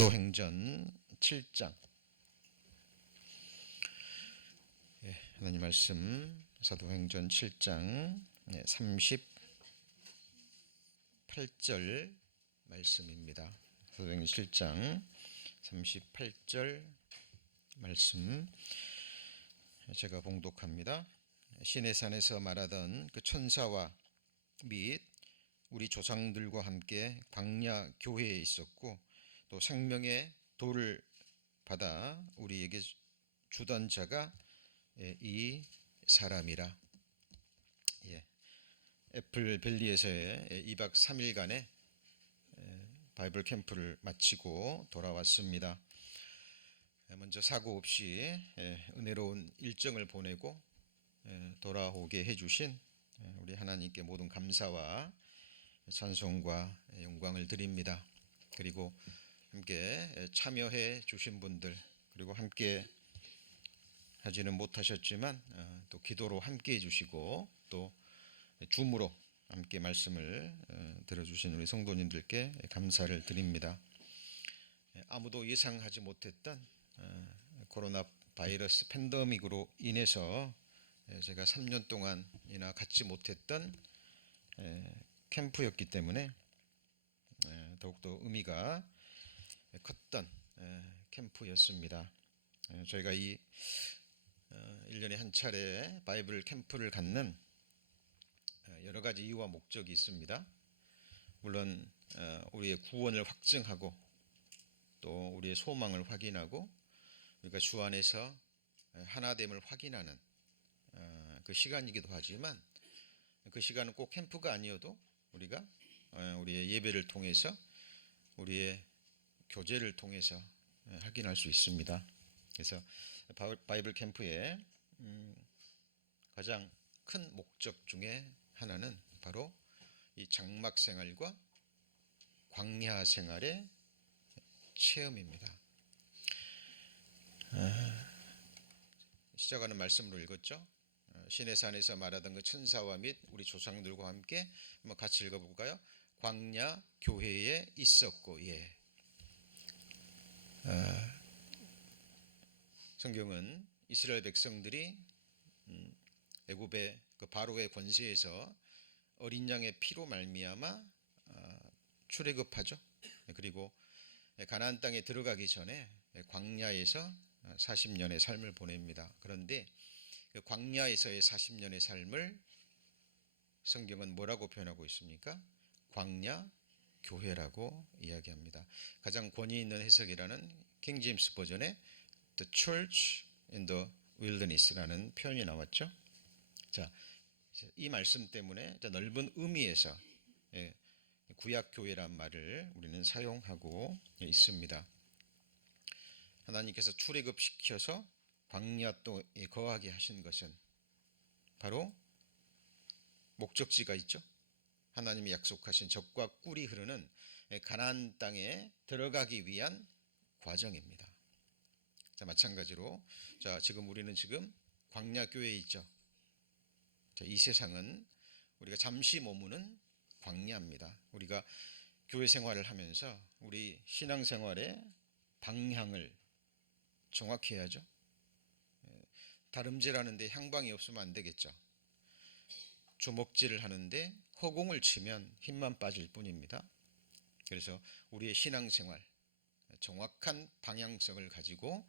사도행전 7장. 하나님 말씀 사도행전 7장 38절 말씀입니다. 사도행전 7장 38절 말씀 제가 봉독합니다. 시내산에서 말하던 그 천사와 및 우리 조상들과 함께 광야 교회에 있었고 또 생명의 돌을 받아 우리에게 주던 자가 이 사람이라. 애플밸리에서의 2박 3일간의 바이블 캠프를 마치고 돌아왔습니다. 먼저 사고 없이 은혜로운 일정을 보내고 돌아오게 해주신 우리 하나님께 모든 감사와 찬송과 영광을 드립니다. 그리고 함께 참여해 주신 분들, 그리고 함께 하지는 못하셨지만 또 기도로 함께 해주시고 또 줌으로 함께 말씀을 들어주신 우리 성도님들께 감사를 드립니다. 아무도 예상하지 못했던 코로나 바이러스 팬데믹으로 인해서 제가 3년 동안이나 갖지 못했던 캠프였기 때문에 더욱더 의미가 컸던 캠프였습니다. 저희가 이 1년에 한 차례 바이블 캠프를 갖는 여러 가지 이유와 목적이 있습니다. 물론 우리의 구원을 확증하고 또 우리의 소망을 확인하고 우리가 주 안에서 하나됨을 확인하는 그 시간이기도 하지만 그 시간은 꼭 캠프가 아니어도 우리가 우리의 예배를 통해서 우리의 교제를 통해서 확인할 수 있습니다. 그래서 바이블 캠프의 가장 큰 목적 중에 하나는 바로 이 장막 생활과 광야 생활의 체험입니다. 시작하는 말씀으로 읽었죠. 시내산에서 말하던 그 천사와 및 우리 조상들과 함께 한번 같이 읽어볼까요? 광야 교회에 있었고. 성경은 이스라엘 백성들이 애굽의 그 바로의 권세에서 어린 양의 피로 말미암아 출애굽하죠. 그리고 가나안 땅에 들어가기 전에 광야에서 40년의 삶을 보냅니다. 그런데 그 광야에서의 40년의 삶을 성경은 뭐라고 표현하고 있습니까? 광야 교회라고 이야기합니다. 가장 권위 있는 해석이라는 킹 제임스 버전에 The Church in the Wilderness라는 표현이 나왔죠. 자, 이 말씀 때문에 넓은 의미에서 구약 교회란 말을 우리는 사용하고 있습니다. 하나님께서 출애굽시켜서 광야 땅에 거하게 하신 것은 바로 목적지가 있죠. 하나님이 약속하신 젖과 꿀이 흐르는 가나안 땅에 들어가기 위한 과정입니다. 자, 마찬가지로 지금 우리는 광야 교회에 있죠. 이 세상은 우리가 잠시 머무는 광야입니다. 우리가 교회 생활을 하면서 우리 신앙 생활의 방향을 정확히 해야죠. 다름질하는데 향방이 없으면 안 되겠죠. 주먹질을 하는데 허공을 치면 힘만 빠질 뿐입니다. 그래서 우리의 신앙생활 정확한 방향성을 가지고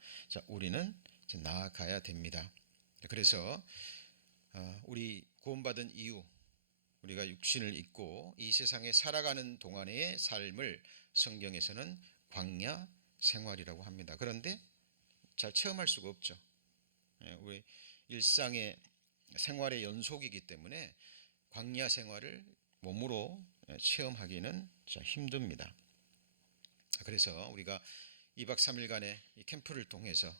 우리는 나아가야 됩니다. 그래서 우리 구원받은 이후 우리가 육신을 입고 이 세상에 살아가는 동안의 삶을 성경에서는 광야 생활이라고 합니다. 그런데 잘 체험할 수가 없죠. 우리 일상의 생활의 연속이기 때문에 광야 생활을 몸으로 체험하기는 힘듭니다. 그래서 우리가 2박 3일간의 이 캠프를 통해서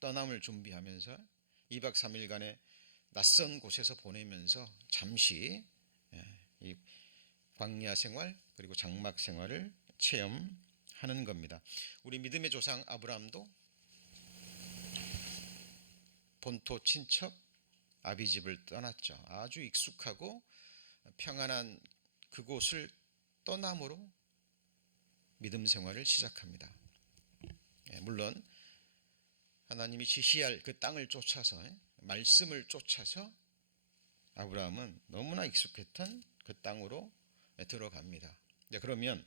떠남을 준비하면서 2박 3일간의 낯선 곳에서 보내면서 잠시 이 광야 생활 그리고 장막 생활을 체험하는 겁니다. 우리 믿음의 조상 아브라함도 본토 친척 아비집을 떠났죠. 아주 익숙하고 평안한 그곳을 떠남으로 믿음 생활을 시작합니다. 물론 하나님이 지시할 그 땅을 쫓아서 말씀을 쫓아서 아브라함은 너무나 익숙했던 그 땅으로 들어갑니다. 그러면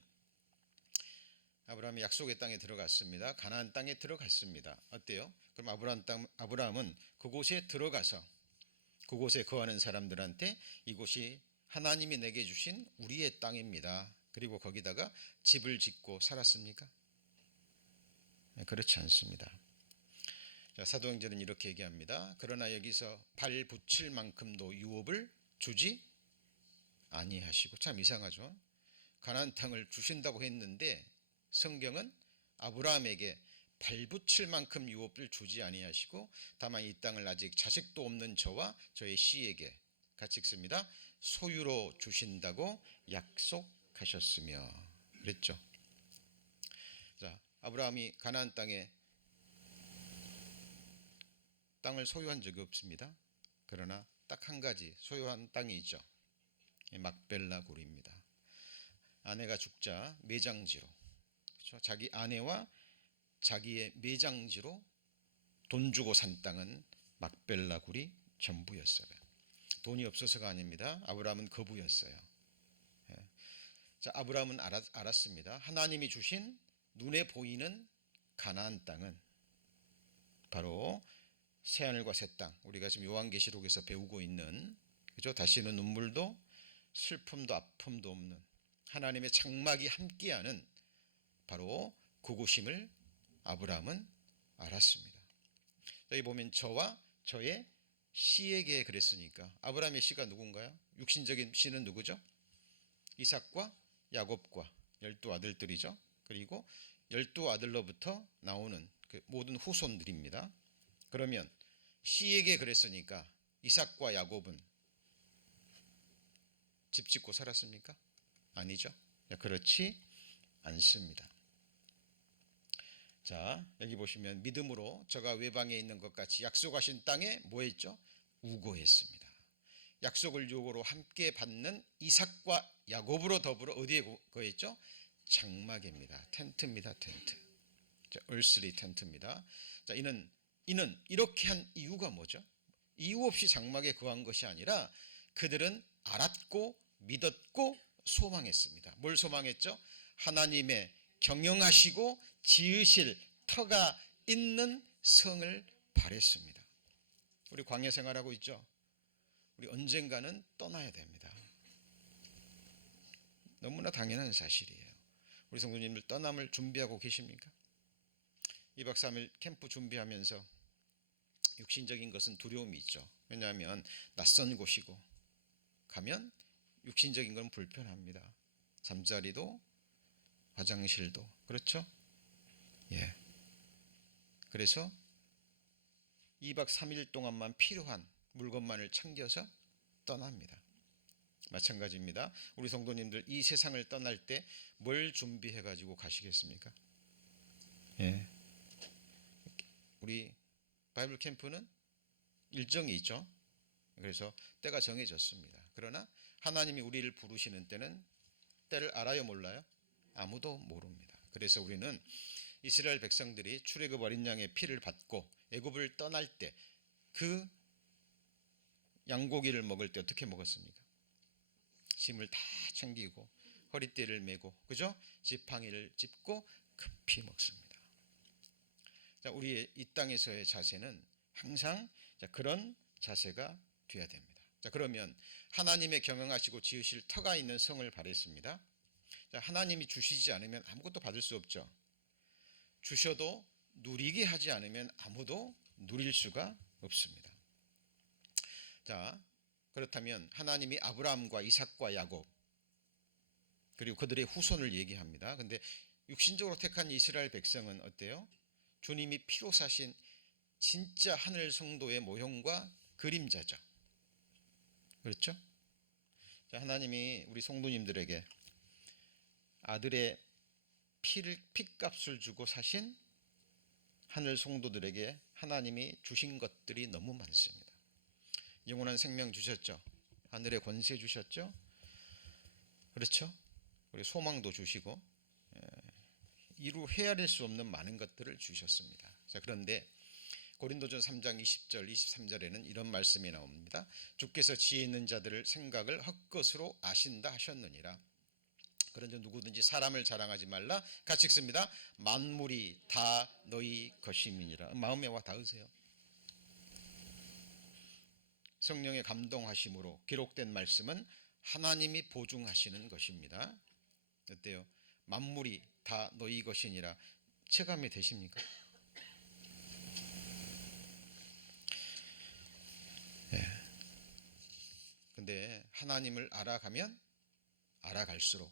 아브라함이 약속의 땅에 들어갔습니다. 가나안 땅에 들어갔습니다. 어때요? 그럼 아브라함은 그곳에 들어가서 그곳에 거하는 사람들한테 이곳이 하나님이 내게 주신 우리의 땅입니다. 그리고 거기다가 집을 짓고 살았습니까? 그렇지 않습니다. 사도행전은 이렇게 얘기합니다. 그러나 여기서 발 붙일 만큼도 유업을 주지 아니하시고, 참 이상하죠. 가나안 땅을 주신다고 했는데 성경은 아브라함에게 발붙일 만큼 유업을 주지 아니하시고 다만 이 땅을 아직 자식도 없는 저와 저의 씨에게 같이 읽습니다. 소유로 주신다고 약속하셨으며 그랬죠. 자, 아브라함이 가나안 땅을 소유한 적이 없습니다. 그러나 딱 한 가지 소유한 땅이 있죠. 막벨라 고리입니다. 아내가 죽자 매장지로, 그렇죠? 자기 아내와 자기의 매장지로 돈 주고 산 땅은 막벨라 굴이 전부였어요. 돈이 없어서가 아닙니다. 아브라함은 거부였어요. 자, 아브라함은 알았습니다. 하나님이 주신 눈에 보이는 가나안 땅은 바로 새하늘과 새 땅, 우리가 지금 요한계시록에서 배우고 있는, 그죠? 다시는 눈물도 슬픔도 아픔도 없는 하나님의 장막이 함께하는 바로 그곳임을 아브라함은 알았습니다. 여기 보면 저와 저의 씨에게 그랬으니까 아브라함의 씨가 누군가요? 육신적인 씨는 누구죠? 이삭과 야곱과 12아들들이죠. 그리고 12아들로부터 나오는 그 모든 후손들입니다. 그러면 씨에게 그랬으니까 이삭과 야곱은 집 짓고 살았습니까? 아니죠. 그렇지 않습니다. 자, 여기 보시면 믿음으로 저가 외방에 있는 것 같이 약속하신 땅에 뭐 했죠? 우거했습니다. 약속을 유고로 함께 받는 이삭과 야곱으로 더불어 어디에 거했죠? 장막입니다. 텐트입니다. 텐트. 얼스리 텐트입니다. 자, 이는 이렇게 한 이유가 뭐죠? 이유 없이 장막에 거한 것이 아니라 그들은 알았고 믿었고 소망했습니다. 뭘 소망했죠? 하나님의 경영하시고 지으실 터가 있는 성을 바랬습니다. 우리 광야 생활하고 있죠? 우리 언젠가는 떠나야 됩니다. 너무나 당연한 사실이에요. 우리 성도님들 떠남을 준비하고 계십니까? 2박 3일 캠프 준비하면서 육신적인 것은 두려움이 있죠. 왜냐하면 낯선 곳이고 가면 육신적인 건 불편합니다. 잠자리도 화장실도 그렇죠? 예. 그래서 2박 3일 동안만 필요한 물건만을 챙겨서 떠납니다. 마찬가지입니다. 우리 성도님들 이 세상을 떠날 때 뭘 준비해 가지고 가시겠습니까? 예. 우리 바이블 캠프는 일정이 있죠. 그래서 때가 정해졌습니다. 그러나 하나님이 우리를 부르시는 때를 알아요, 몰라요? 아무도 모릅니다. 그래서 우리는 이스라엘 백성들이 출애굽 어린 양의 피를 받고 애굽을 떠날 때 그 양고기를 먹을 때 어떻게 먹었습니까? 짐을 다 챙기고 허리띠를 메고, 그죠? 지팡이를 짚고 급히 먹습니다. 자, 우리의 이 땅에서의 자세는 항상 그런 자세가 되어야 됩니다. 자, 그러면 하나님의 경영하시고 지으실 터가 있는 성을 바랬습니다. 자, 하나님이 주시지 않으면 아무것도 받을 수 없죠. 주셔도 누리게 하지 않으면 아무도 누릴 수가 없습니다. 자, 그렇다면 하나님이 아브라함과 이삭과 야곱 그리고 그들의 후손을 얘기합니다. 근데 육신적으로 택한 이스라엘 백성은 어때요? 주님이 피로 사신 진짜 하늘 성도의 모형과 그림자죠. 그렇죠? 자, 하나님이 우리 성도님들에게 아들의 피값을 주고 사신 하늘 성도들에게 하나님이 주신 것들이 너무 많습니다. 영원한 생명 주셨죠. 하늘의 권세 주셨죠. 그렇죠? 우리 소망도 주시고 이루 헤아릴 수 없는 많은 것들을 주셨습니다. 자, 그런데 고린도전서 3장 20절 23절에는 이런 말씀이 나옵니다. 주께서 지혜 있는 자들의 생각을 헛것으로 아신다 하셨느니라. 그런즉 누구든지 사람을 자랑하지 말라. 같이 읽습니다. 만물이 다 너희 것임이니라. 마음에 와 닿으세요. 성령의 감동하심으로 기록된 말씀은 하나님이 보증하시는 것입니다. 어때요? 만물이 다 너희 것이니라. 체감이 되십니까? 근데 하나님을 알아가면 알아갈수록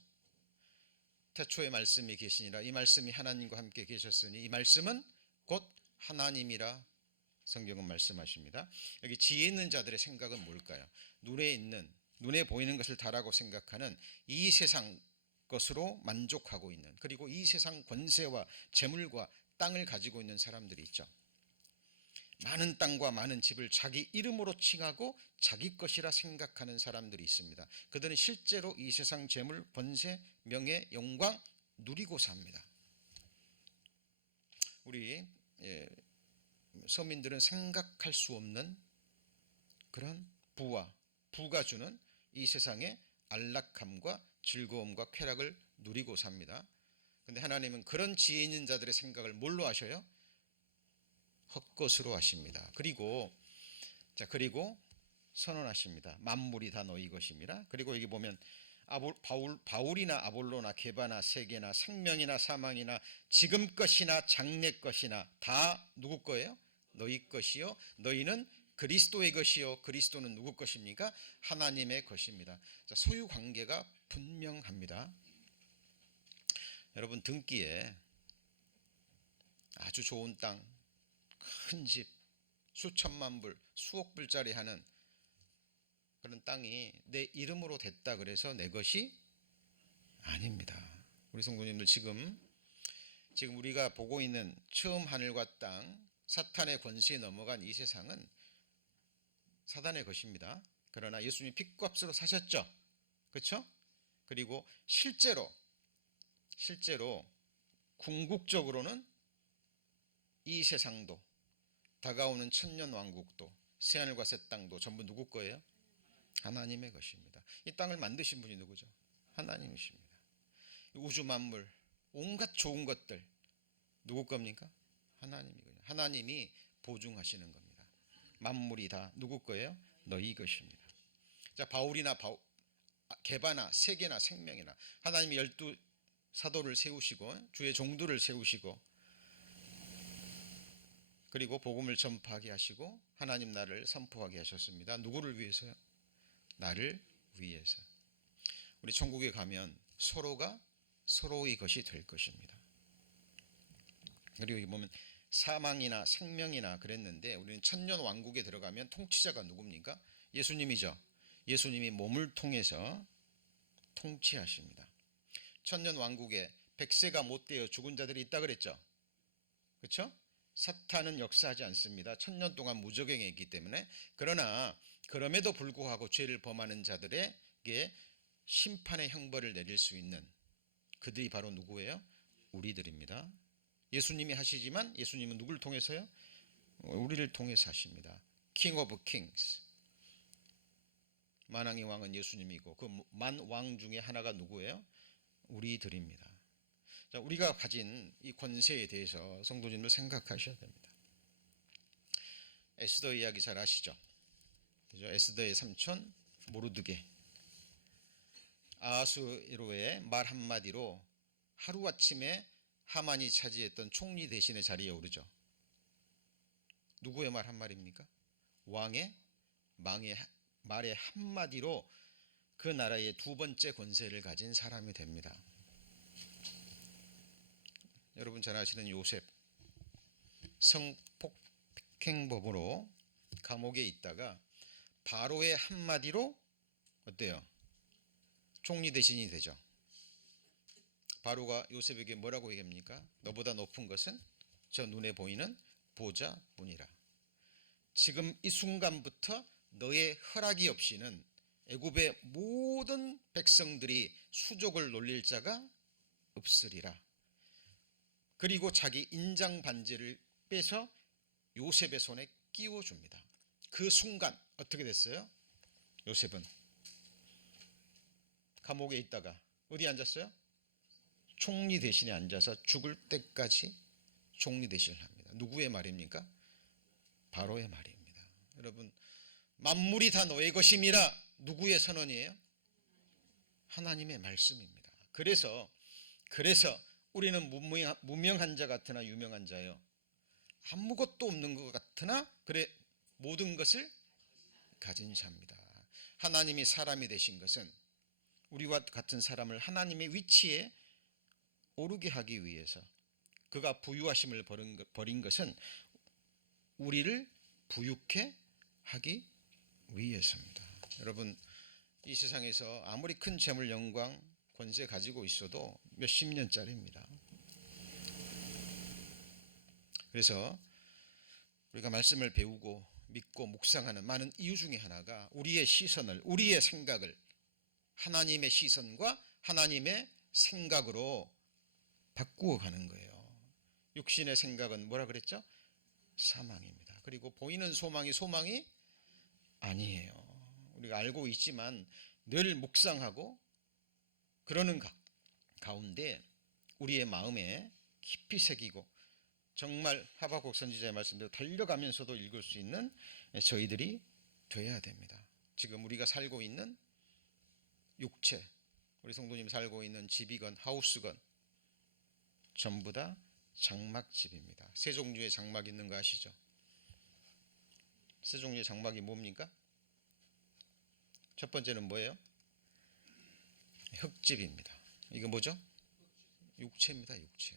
태초의 말씀이 계시니라. 이 말씀이 하나님과 함께 계셨으니 이 말씀은 곧 하나님이라 성경은 말씀하십니다. 여기 지혜 있는 자들의 생각은 뭘까요? 눈에 보이는 것을 다라고 생각하는 이 세상 것으로 만족하고 있는, 그리고 이 세상 권세와 재물과 땅을 가지고 있는 사람들이 있죠. 많은 땅과 많은 집을 자기 이름으로 칭하고 자기 것이라 생각하는 사람들이 있습니다. 그들은 실제로 이 세상 재물, 권세, 명예, 영광 누리고 삽니다. 우리 서민들은 생각할 수 없는 그런 부가 주는 이 세상의 안락함과 즐거움과 쾌락을 누리고 삽니다. 그런데 하나님은 그런 지혜 있는 자들의 생각을 뭘로 하셔요? 헛것으로 하십니다. 그리고 선언하십니다. 만물이 다 너희 것입니다. 그리고 여기 보면 바울이나 아볼로나 게바나 세계나 생명이나 사망이나 지금 것이나 장래 것이나 다 누구 거예요? 너희 것이요. 너희는 그리스도의 것이요. 그리스도는 누구 것입니까? 하나님의 것입니다. 자, 소유 관계가 분명합니다. 여러분 등기에 아주 좋은 땅, 큰 집, 수천만 불, 수억 불짜리 하는 그런 땅이 내 이름으로 됐다 그래서 내 것이 아닙니다. 우리 성도님들 지금 우리가 보고 있는 처음 하늘과 땅, 사탄의 권세에 넘어간 이 세상은 사단의 것입니다. 그러나 예수님이 핏값으로 사셨죠. 그렇죠? 그리고 실제로 궁극적으로는 이 세상도 다가오는 천년왕국도 새하늘과 새 땅도 전부 누구 거예요? 하나님의 것입니다. 이 땅을 만드신 분이 누구죠? 하나님이십니다. 우주 만물 온갖 좋은 것들 누구 겁니까? 하나님이거든요. 하나님이 보증하시는 겁니다. 만물이 다 누구 거예요? 너희 것입니다. 자, 바울이나 게바나 세계나 생명이나 하나님이 12 사도를 세우시고 주의 종들을 세우시고 그리고 복음을 전파하게 하시고 하나님 나라를 선포하게 하셨습니다. 누구를 위해서요? 나를 위해서. 우리 천국에 가면 서로가 서로의 것이 될 것입니다. 그리고 여기 보면 사망이나 생명이나 그랬는데 우리는 천년 왕국에 들어가면 통치자가 누굽니까? 예수님이죠. 예수님이 몸을 통해서 통치하십니다. 천년 왕국에 백세가 못 되어 죽은 자들이 있다 그랬죠. 그렇죠? 사탄은 역사하지 않습니다. 천년 동안 무적행에 있기 때문에. 그러나 그럼에도 불구하고 죄를 범하는 자들에게 심판의 형벌을 내릴 수 있는 그들이 바로 누구예요? 우리들입니다. 예수님이 하시지만 예수님은 누구를 통해서요? 우리를 통해서 하십니다. King of Kings. 만왕의 왕은 예수님이고 그 만왕 중에 하나가 누구예요? 우리들입니다. 자, 우리가 가진 이 권세에 대해서 성도님들 생각하셔야 됩니다. 에스더 이야기 잘 아시죠? 그죠? 에스더의 삼촌 모르드게 아하수에로의 말 한마디로 하루아침에 하만이 차지했던 총리 대신의 자리에 오르죠. 누구의 말 한마디입니까? 왕의 말의 한마디로 그 나라의 두 번째 권세를 가진 사람이 됩니다. 여러분 잘 아시는 요셉, 성폭행범으로 감옥에 있다가 바로의 한마디로 어때요? 총리 대신이 되죠. 바로가 요셉에게 뭐라고 얘기합니까? 너보다 높은 것은 저 눈에 보이는 보좌뿐이라. 지금 이 순간부터 너의 허락이 없이는 애굽의 모든 백성들이 수족을 놀릴 자가 없으리라. 그리고 자기 인장 반지를 빼서 요셉의 손에 끼워줍니다. 그 순간 어떻게 됐어요? 요셉은 감옥에 있다가 어디 앉았어요? 총리 대신에 앉아서 죽을 때까지 총리 대신을 합니다. 누구의 말입니까? 바로의 말입니다. 여러분, 만물이 다 너의 것임이라 누구의 선언이에요? 하나님의 말씀입니다. 그래서 우리는 무명한 자 같으나 유명한 자요, 아무것도 없는 것 같으나 그래 모든 것을 가진 자입니다. 하나님이 사람이 되신 것은 우리와 같은 사람을 하나님의 위치에 오르게 하기 위해서, 그가 부유하심을 버린 것은 우리를 부유케 하기 위해서입니다. 여러분, 이 세상에서 아무리 큰 재물, 영광, 권세 가지고 있어도 몇십 년짜리입니다. 그래서 우리가 말씀을 배우고 믿고 묵상하는 많은 이유 중에 하나가 우리의 시선을, 우리의 생각을 하나님의 시선과 하나님의 생각으로 바꾸어 가는 거예요. 육신의 생각은 뭐라 그랬죠? 사망입니다. 그리고 보이는 소망이 아니에요. 우리가 알고 있지만 늘 묵상하고 그러는 가운데 우리의 마음에 깊이 새기고 정말 하박국 선지자의 말씀대로 달려가면서도 읽을 수 있는 저희들이 되어야 됩니다. 지금 우리가 살고 있는 육체, 우리 성도님 살고 있는 집이건 하우스건 전부 다 장막집입니다. 세 종류의 장막이 있는 거 아시죠? 세 종류의 장막이 뭡니까? 첫 번째는 뭐예요? 흙집입니다. 이거 뭐죠? 육체입니다. 육체.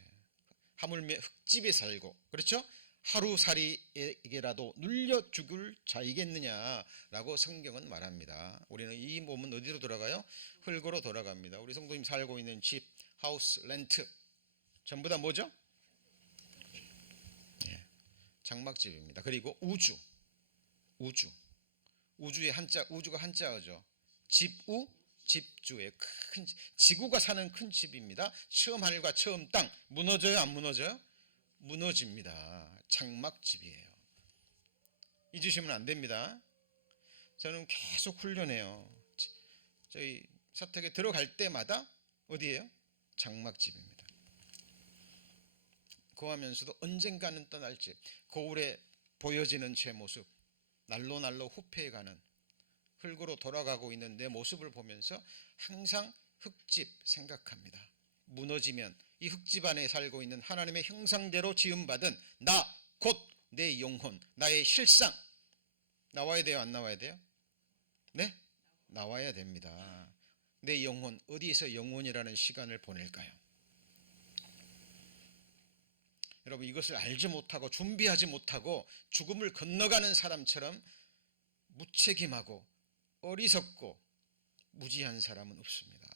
하물며 흙집에 살고, 그렇죠? 하루살이에게라도 눌려 죽을 자이겠느냐라고 성경은 말합니다. 우리는 이 몸은 어디로 돌아가요? 흙으로 돌아갑니다. 우리 성도님 살고 있는 집, 하우스, 렌트 전부 다 뭐죠? 장막집입니다. 그리고 우주의 우주가 한자어죠. 집우, 집주의 큰 지구가 사는 큰 집입니다. 처음 하늘과 처음 땅. 무너져요, 안 무너져요? 무너집니다. 장막집이에요. 잊으시면 안 됩니다. 저는 계속 훈련해요. 저희 사택에 들어갈 때마다 어디예요? 장막집입니다. 거하면서도 언젠가는 떠날 집, 거울에 보여지는 제 모습, 날로 후패해가는 흙으로 돌아가고 있는 내 모습을 보면서 항상 흙집 생각합니다. 무너지면 이 흙집 안에 살고 있는 하나님의 형상대로 지음받은 나, 곧 내 영혼, 나의 실상 나와야 돼요, 안 나와야 돼요? 네? 나와야 됩니다. 내 영혼, 어디에서 영혼이라는 시간을 보낼까요? 여러분, 이것을 알지 못하고 준비하지 못하고 죽음을 건너가는 사람처럼 무책임하고 어리석고 무지한 사람은 없습니다.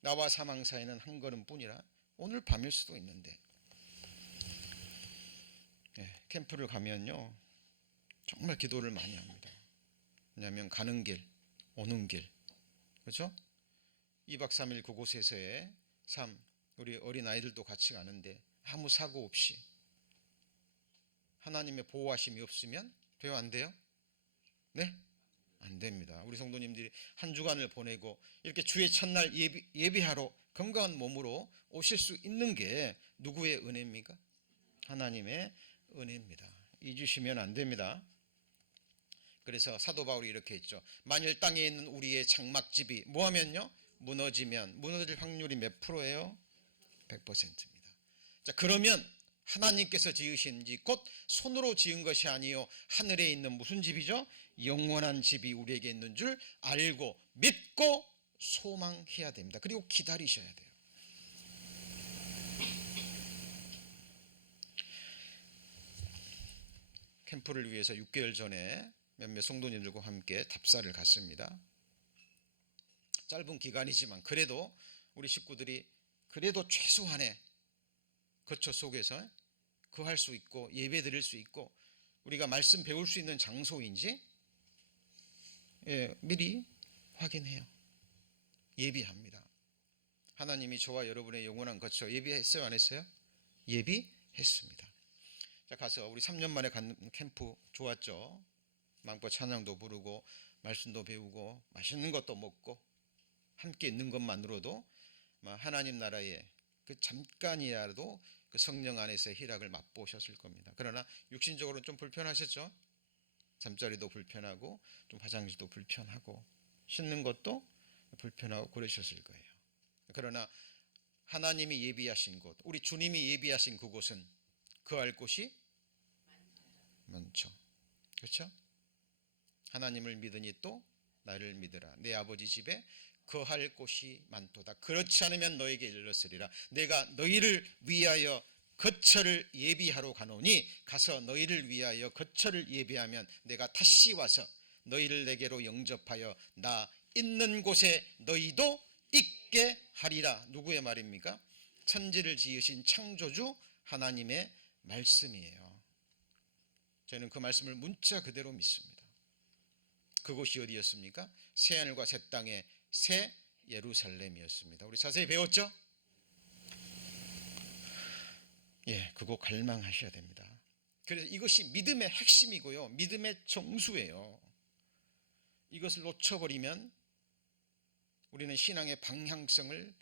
나와 사망 사이는 한 걸음뿐이라 오늘 밤일 수도 있는데, 캠프를 가면요 정말 기도를 많이 합니다. 왜냐하면 가는 길, 오는 길, 그렇죠? 2박 3일 그곳에서의 삶, 우리 어린 아이들도 같이 가는데 아무 사고 없이 하나님의 보호하심이 없으면 돼요, 안 돼요? 네? 안 됩니다. 우리 성도님들이 한 주간을 보내고 이렇게 주의 첫날 예배하러 건강한 몸으로 오실 수 있는 게 누구의 은혜입니까? 하나님의 은혜입니다. 잊으시면 안 됩니다. 그래서 사도 바울이 이렇게 했죠. 만일 땅에 있는 우리의 장막집이 뭐하면요? 무너지면 무너질 확률이 몇 프로예요? 100%입니다. 자, 그러면 하나님께서 지으신 집, 곧 손으로 지은 것이 아니요 하늘에 있는 무슨 집이죠? 영원한 집이 우리에게 있는 줄 알고 믿고 소망해야 됩니다. 그리고 기다리셔야 돼요. 캠프를 위해서 6개월 전에 몇몇 성도님들과 함께 답사를 갔습니다. 짧은 기간이지만 그래도 우리 식구들이 그래도 최소한의 거처 속에서 거할 수 있고 예배 드릴 수 있고 우리가 말씀 배울 수 있는 장소인지 미리 확인해요. 예비합니다. 하나님이 저와 여러분의 영원한 거처 예비했어요, 안 했어요? 예비했습니다. 자, 가서 우리 3년 만에 간 캠프 좋았죠? 망보 찬양도 부르고 말씀도 배우고 맛있는 것도 먹고 함께 있는 것만으로도 하나님 나라의 그 잠깐이라도 그 성령 안에서의 희락을 맛보셨을 겁니다. 그러나 육신적으로는 좀 불편하셨죠? 잠자리도 불편하고 좀 화장실도 불편하고 씻는 것도 불편하고 그러셨을 거예요. 그러나 하나님이 예비하신 곳, 우리 주님이 예비하신 그곳은 거할 곳이 많죠. 그렇죠? 하나님을 믿으니 또 나를 믿으라. 내 아버지 집에 거할 곳이 많도다. 그렇지 않으면 너에게 일렀으리라. 내가 너희를 위하여 거처를 예비하러 가노니 가서 너희를 위하여 거처를 예비하면 내가 다시 와서 너희를 내게로 영접하여 나 있는 곳에 너희도 있게 하리라. 누구의 말입니까? 천지를 지으신 창조주 하나님의 말씀이에요. 저는 그 말씀을 문자 그대로 믿습니다. 그곳이 어디였습니까? 새하늘과 새 땅의 새 예루살렘이었습니다. 우리 자세히 배웠죠? 예, 그곳 갈망하셔야 됩니다. 그래서 이것이 믿음의 핵심이고요, 믿음의 정수예요. 이것을 놓쳐버리면 우리는 신앙의 방향성을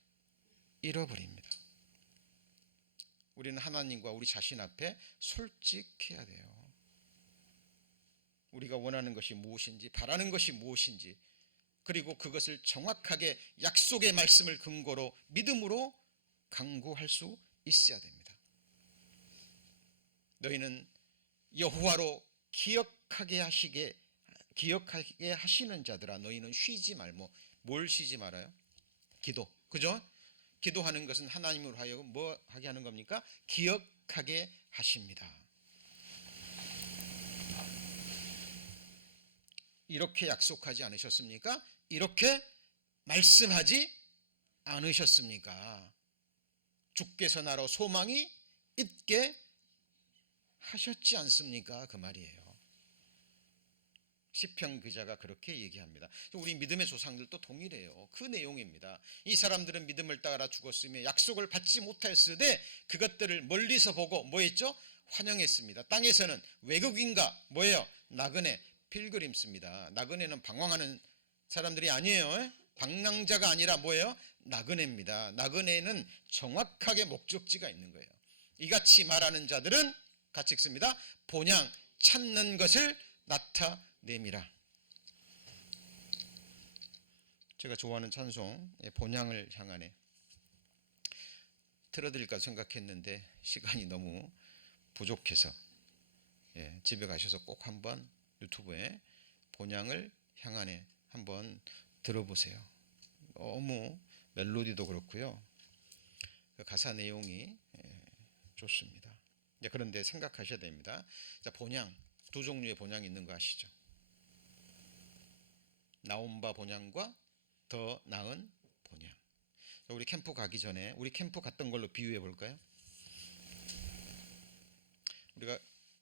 잃어버립니다. 우리는 하나님과 우리 자신 앞에 솔직해야 돼요. 우리가 원하는 것이 무엇인지, 바라는 것이 무엇인지, 그리고 그것을 정확하게 약속의 말씀을 근거로 믿음으로 강구할 수 있어야 됩니다. 너희는 여호와로 기억하게 하시는 자들아, 너희는 쉬지 말고. 뭘 쉬지 말아요? 기도. 그죠? 기도하는 것은 하나님으로 하여금 뭐 하게 하는 겁니까? 기억하게 하십니다. 이렇게 약속하지 않으셨습니까? 이렇게 말씀하지 않으셨습니까? 주께서 나로 소망이 있게 하셨지 않습니까? 그 말이에요. 시편 기자가 그렇게 얘기합니다. 우리 믿음의 조상들도 동일해요. 그 내용입니다. 이 사람들은 믿음을 따라 죽었으며 약속을 받지 못하였으되 그것들을 멀리서 보고 뭐 했죠? 환영했습니다. 땅에서는 외국인과 뭐예요? 나그네, 필그림스입니다. 나그네는 방황하는 사람들이 아니에요. 방랑자가 아니라 뭐예요? 나그네입니다. 나그네는 정확하게 목적지가 있는 거예요. 이같이 말하는 자들은 같이 읽습니다. 본향 찾는 것을 나타내미라. 제가 좋아하는 찬송 본향을 향하네 틀어드릴까 생각했는데 시간이 너무 부족해서 집에 가셔서 꼭 한번 유튜브에 본향을 향하네 한번 들어보세요. 너무 멜로디도 그렇고요, 그 가사 내용이 좋습니다. 그런데 생각하셔야 됩니다. 자, 본향 두 종류의 본향이 있는 거 아시죠? 나온바 본향과 더 나은 본향. 우리 캠프 가기 전에 우리 캠프 갔던 걸로 비유해 볼까요? 우리가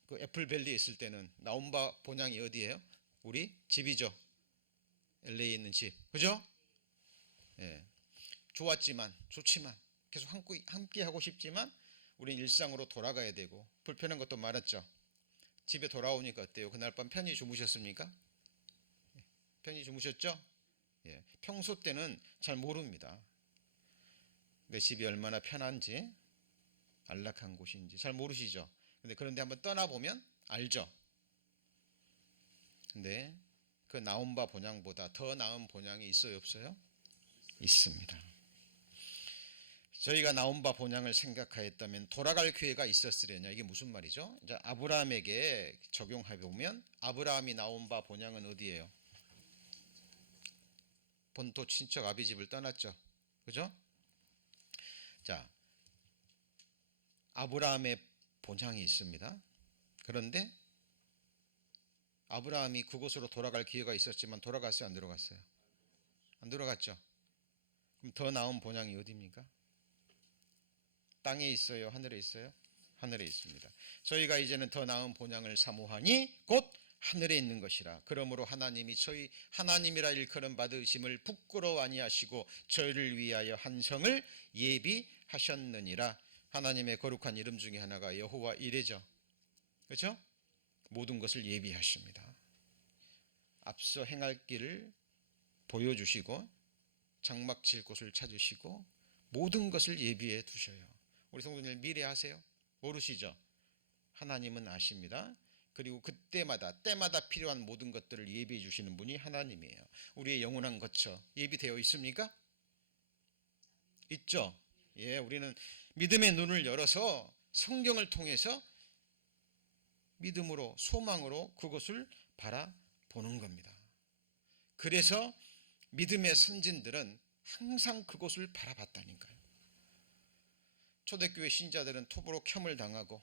그 애플밸리에 있을 때는 나온바 본향이 어디예요? 우리 집이죠. LA에 있는 집, 그죠? 좋지만 계속 함께 하고 싶지만 우리는 일상으로 돌아가야 되고 불편한 것도 많았죠. 집에 돌아오니까 어때요? 그날 밤 편히 주무셨습니까? 편히 주무셨죠? 평소 때는 잘 모릅니다. 내 집이 얼마나 편한지, 안락한 곳인지 잘 모르시죠? 그런데 한번 떠나보면 알죠? 근데 그 나온 바 본향보다 더 나은 본향이 있어요, 없어요? 있습니다. 저희가 나온 바 본향을 생각하였다면 돌아갈 기회가 있었으려냐, 이게 무슨 말이죠? 이제 아브라함에게 적용해 보면 아브라함이 나온 바 본향은 어디예요? 본토 친척 아비 집을 떠났죠, 그죠? 자, 아브라함의 본향이 있습니다. 그런데 아브라함이 그곳으로 돌아갈 기회가 있었지만 돌아갔어요, 안 들어갔어요? 안 들어갔죠. 그럼 더 나은 본향이 어디입니까? 땅에 있어요, 하늘에 있어요? 하늘에 있습니다. 저희가 이제는 더 나은 본향을 사모하니 곧 하늘에 있는 것이라. 그러므로 하나님이 저희 하나님이라 일컬음 받으심을 부끄러워 아니하시고 저희를 위하여 한 성을 예비하셨느니라. 하나님의 거룩한 이름 중에 하나가 여호와 이레죠. 그렇죠? 모든 것을 예비하십니다. 앞서 행할 길을 보여주시고 장막 칠 곳을 찾으시고 모든 것을 예비해 두셔요. 우리 성도님 미래 아세요? 모르시죠? 하나님은 아십니다. 그리고 그때마다 때마다 필요한 모든 것들을 예비해 주시는 분이 하나님이에요. 우리의 영원한 거처 예비되어 있습니까? 있죠? 예, 우리는 믿음의 눈을 열어서 성경을 통해서 믿음으로 소망으로 그것을 바라보는 겁니다. 그래서 믿음의 선진들은 항상 그것을 바라봤다니까요. 초대교회 신자들은 톱으로 켬을 당하고,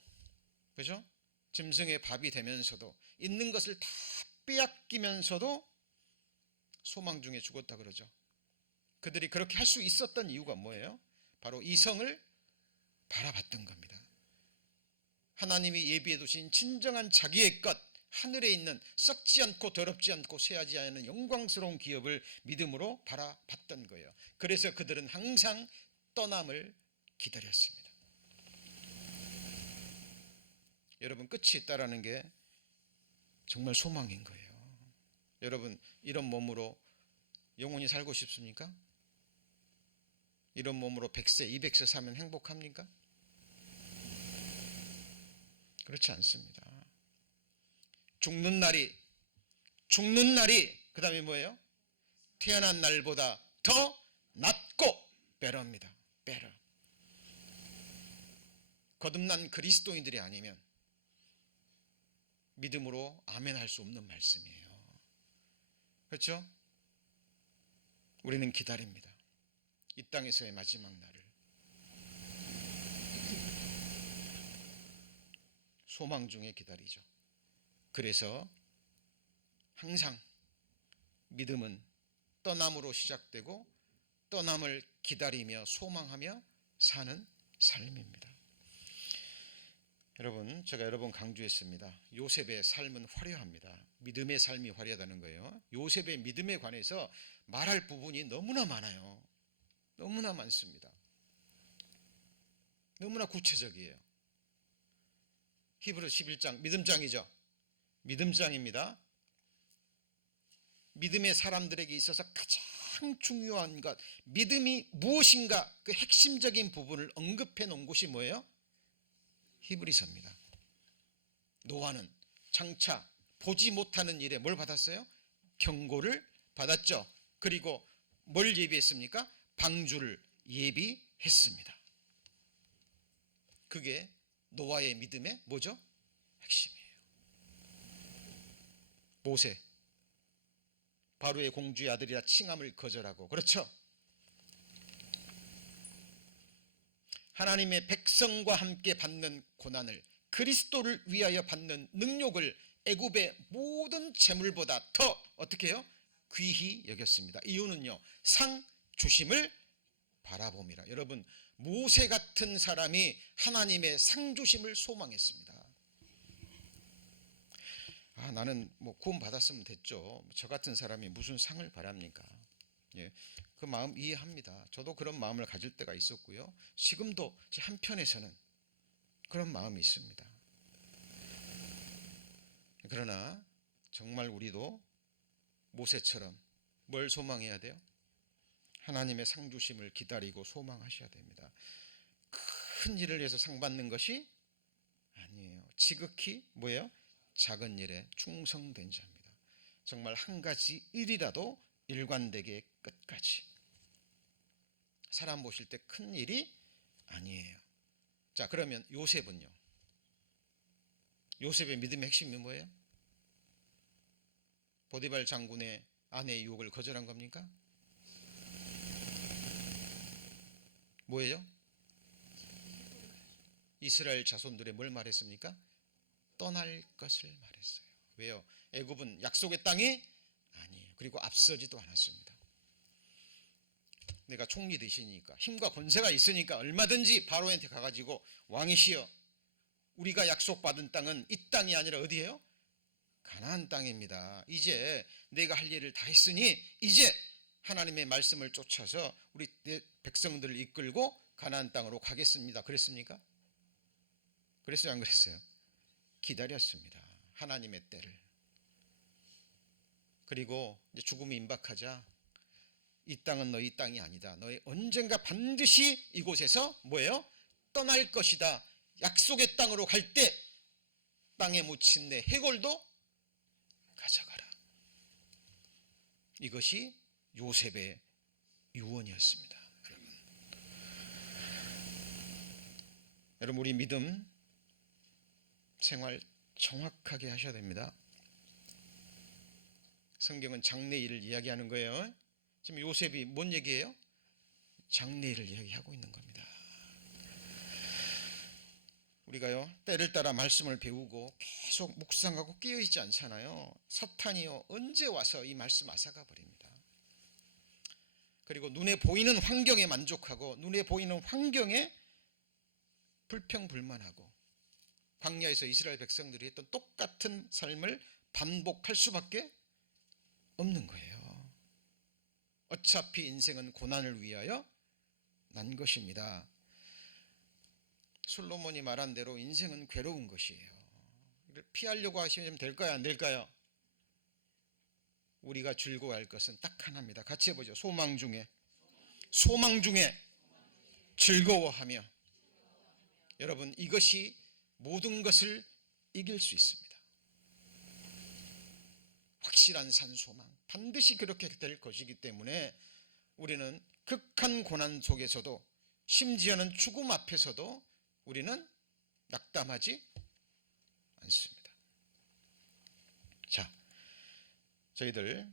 그죠? 짐승의 밥이 되면서도 있는 것을 다 빼앗기면서도 소망 중에 죽었다 그러죠. 그들이 그렇게 할 수 있었던 이유가 뭐예요? 바로 이 성을 바라봤던 겁니다. 하나님이 예비해 두신 진정한 자기의 것, 하늘에 있는 썩지 않고 더럽지 않고 쇠하지 않은 영광스러운 기업을 믿음으로 바라봤던 거예요. 그래서 그들은 항상 떠남을 기다렸습니다. 여러분, 끝이 있다라는 게 정말 소망인 거예요. 여러분, 이런 몸으로 영원히 살고 싶습니까? 이런 몸으로 100세, 200세 사면 행복합니까? 그렇지 않습니다. 죽는 날이 그 다음에 뭐예요? 태어난 날보다 더 낫고 better. 거듭난 그리스도인들이 아니면 믿음으로 아멘 할 수 없는 말씀이에요. 그렇죠? 우리는 기다립니다. 이 땅에서의 마지막 날을 소망 중에 기다리죠. 그래서 항상 믿음은 떠남으로 시작되고 떠남을 기다리며 소망하며 사는 삶입니다. 여러분, 제가 여러 번 강조했습니다. 요셉의 삶은 화려합니다. 믿음의 삶이 화려하다는 거예요. 요셉의 믿음에 관해서 말할 부분이 너무나 많아요. 너무나 많습니다. 너무나 구체적이에요. 히브리 11장 믿음장이죠. 믿음장입니다. 믿음의 사람들에게 있어서 가장 중요한 것, 믿음이 무엇인가 그 핵심적인 부분을 언급해 놓은 곳이 뭐예요? 히브리서입니다. 노아는 장차 보지 못하는 일에 뭘 받았어요? 경고를 받았죠. 그리고 뭘 예비했습니까? 방주를 예비했습니다. 그게 노아의 믿음의 뭐죠? 핵심이에요. 모세, 바로의 공주의 아들이라 칭함을 거절하고, 그렇죠? 하나님의 백성과 함께 받는 고난을, 그리스도를 위하여 받는 능욕을 애굽의 모든 재물보다 더 어떻게 해요? 귀히 여겼습니다. 이유는요, 상 주심을 바라봄이라. 여러분, 모세 같은 사람이 하나님의 상 주심을 소망했습니다. 나는 뭐 구원 받았으면 됐죠. 저 같은 사람이 무슨 상을 바랍니까? 예, 그 마음 이해합니다. 저도 그런 마음을 가질 때가 있었고요. 지금도 제 한편에서는 그런 마음이 있습니다. 그러나 정말 우리도 모세처럼 뭘 소망해야 돼요? 하나님의 상 주심을 기다리고 소망하셔야 됩니다. 큰 일을 위해서 상 받는 것이 아니에요. 지극히 뭐예요? 작은 일에 충성된 자입니다. 정말 한 가지 일이라도 일관되게 끝까지. 사람 보실 때 큰 일이 아니에요. 자, 그러면 요셉은요? 요셉의 믿음의 핵심이 뭐예요? 보디발 장군의 아내의 유혹을 거절한 겁니까? 뭐예요? 이스라엘 자손들의 뭘 말했습니까? 떠날 것을 말했어요. 왜요? 애굽은 약속의 땅이 아니에요. 그리고 앞서지도 않았습니다. 내가 총리 되시니까, 힘과 권세가 있으니까 얼마든지 바로한테 가가지고 왕이시여, 우리가 약속받은 땅은 이 땅이 아니라 어디예요? 가나안 땅입니다. 이제 내가 할 일을 다 했으니 이제 하나님의 말씀을 쫓아서 우리 백성들을 이끌고 가나안 땅으로 가겠습니다. 그랬습니까? 그랬어요, 안 그랬어요? 기다렸습니다. 하나님의 때를. 그리고 이제 죽음이 임박하자 이 땅은 너희 땅이 아니다. 너희 언젠가 반드시 이곳에서 뭐예요? 떠날 것이다. 약속의 땅으로 갈 때 땅에 묻힌 내 해골도 가져가라. 이것이 요셉의 유언이었습니다. 여러분 우리 믿음 생활 정확하게 하셔야 됩니다. 성경은 장래일을 이야기하는 거예요. 지금 요셉이 뭔 얘기예요? 장래일을 이야기하고 있는 겁니다. 우리가요 때를 따라 말씀을 배우고 계속 묵상하고 깨어있지 않잖아요. 사탄이요 언제 와서 이 말씀 앗아가 버립니다. 그리고 눈에 보이는 환경에 만족하고 눈에 보이는 환경에 불평불만하고 광야에서 이스라엘 백성들이 했던 똑같은 삶을 반복할 수밖에 없는 거예요. 어차피 인생은 고난을 위하여 난 것입니다. 솔로몬이 말한 대로 인생은 괴로운 것이에요. 피하려고 하시면 될까요? 안 될까요? 우리가 즐거워할 것은 딱 하나입니다. 같이 해보죠. 소망 중에 즐거워하며. 여러분 이것이 모든 것을 이길 수 있습니다. 확실한 산소망, 반드시 그렇게 될 것이기 때문에 우리는 극한 고난 속에서도 심지어는 죽음 앞에서도 우리는 낙담하지 않습니다. 자, 저희들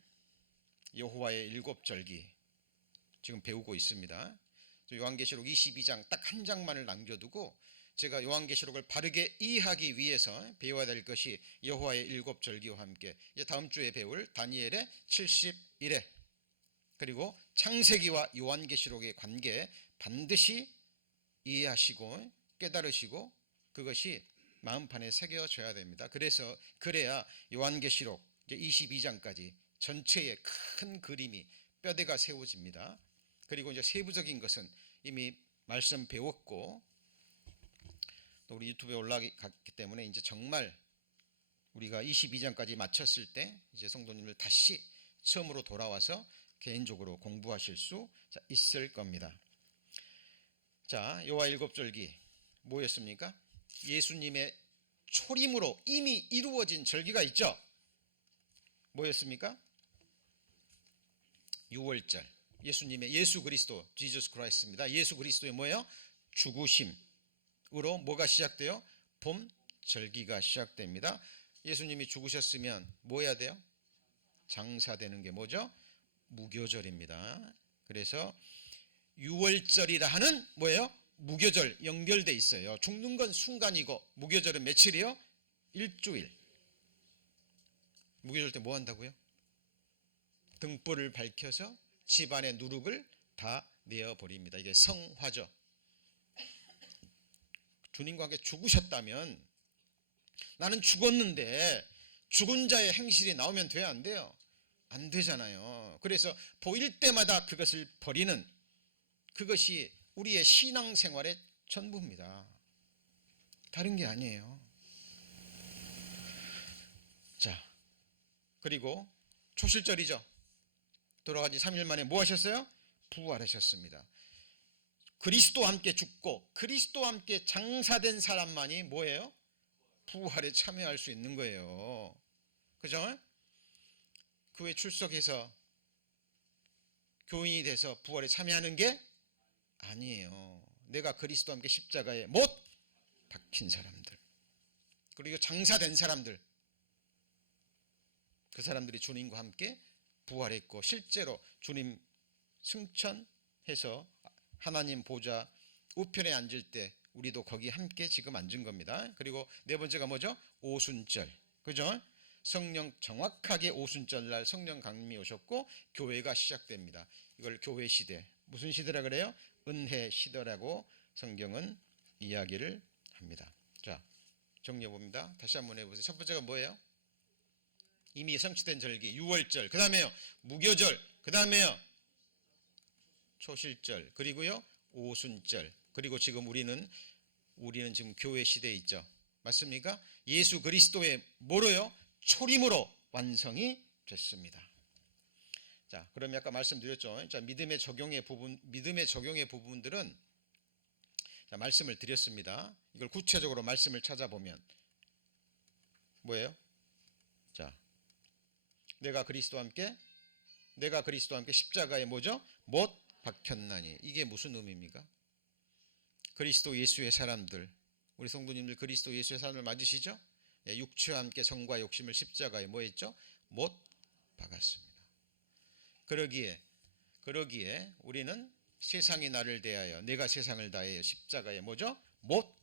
여호와의 일곱 절기 지금 배우고 있습니다. 요한계시록 22장 딱 한 장만을 남겨두고 제가 요한계시록을 바르게 이해하기 위해서 배워야 될 것이 여호와의 일곱 절기와 함께 이제 다음 주에 배울 다니엘의 71회 그리고 창세기와 요한계시록의 관계 반드시 이해하시고 깨달으시고 그것이 마음판에 새겨져야 됩니다. 그래야 요한계시록 22장까지 전체의 큰 그림이 뼈대가 세워집니다. 그리고 이제 세부적인 것은 이미 말씀 배웠고 또 우리 유튜브에 올라갔기 때문에 이제 정말 우리가 22장까지 마쳤을 때 이제 성도님들 다시 처음으로 돌아와서 개인적으로 공부하실 수 있을 겁니다. 자, 여호와 일곱 절기 뭐였습니까? 예수님의 초림으로 이미 이루어진 절기가 있죠. 뭐였습니까? 유월절. 예수님의 예수 그리스도 지저스 크라이스트입니다. 예수 그리스도의 뭐예요? 죽으심으로 뭐가 시작돼요? 봄 절기가 시작됩니다. 예수님이 죽으셨으면 뭐 해야 돼요? 장사되는 게 뭐죠? 무교절입니다. 그래서 유월절이라 하는 뭐예요? 무교절 연결돼 있어요. 죽는 건 순간이고 무교절은 며칠이요? 일주일. 무교절 때 뭐 한다고요? 등불을 밝혀서 집안의 누룩을 다 내어버립니다. 이게 성화죠. 주님과 함께 죽으셨다면 나는 죽었는데 죽은 자의 행실이 나오면 돼요? 안 돼요? 안 되잖아요. 그래서 보일 때마다 그것을 버리는 그것이 우리의 신앙생활의 전부입니다. 다른 게 아니에요. 자, 그리고 초실절이죠. 돌아간 지 3일 만에 뭐 하셨어요? 부활하셨습니다. 그리스도와 함께 죽고 그리스도와 함께 장사된 사람만이 뭐예요? 부활에 참여할 수 있는 거예요. 그죠? 교회 출석해서 교인이 돼서 부활에 참여하는 게 아니에요. 내가 그리스도와 함께 십자가에 못 박힌 사람들 그리고 장사된 사람들 그 사람들이 주님과 함께 부활했고 실제로 주님 승천해서 하나님 보좌 우편에 앉을 때 우리도 거기 함께 지금 앉은 겁니다. 그리고 네 번째가 뭐죠? 오순절. 그죠? 성령 정확하게 오순절 날 성령 강림이 오셨고 교회가 시작됩니다. 이걸 교회 시대. 무슨 시대라 그래요? 은혜 시대라고 성경은 이야기를 합니다. 자, 정리해 봅니다. 다시 한번 해보세요. 첫 번째가 뭐예요? 이미 성취된 절기, 유월절, 그 다음에요 무교절, 그 다음에요 초실절, 그리고요 오순절, 그리고 지금 우리는 지금 교회 시대에 있죠. 맞습니까? 예수 그리스도의 뭐로요? 초림으로 완성이 됐습니다. 자, 그러면 아까 말씀드렸죠. 자, 믿음의 적용의 부분들은 자, 말씀을 드렸습니다. 이걸 구체적으로 말씀을 찾아보면 뭐예요? 자, 내가 그리스도와 함께 십자가에 뭐죠? 못 박혔나니. 이게 무슨 의미입니까? 그리스도 예수의 사람들, 우리 성도님들 그리스도 예수의 사람을 맞으시죠? 육체와 함께 성과 욕심을 십자가에 뭐 했죠? 못 박았습니다. 그러기에 우리는 세상이 나를 대하여 내가 세상을 다하여 십자가에 뭐죠? 못